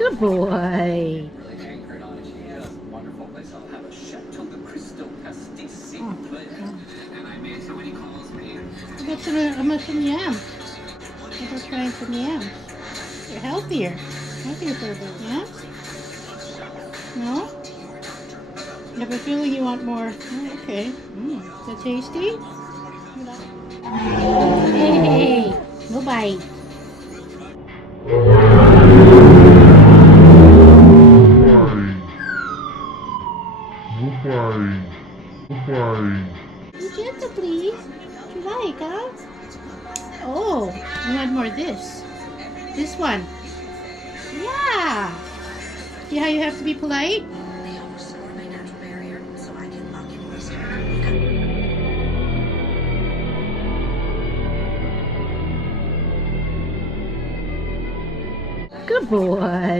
Good boy. How about some yams? How about trying some yams? They're healthier for the yams. No? You have a feeling you want more. Oh, okay. Is that tasty? Hey, no bite. Be gentle, please. What you like, huh? Oh, you want more of this? This one. Yeah. See how you have to be polite? Good boy.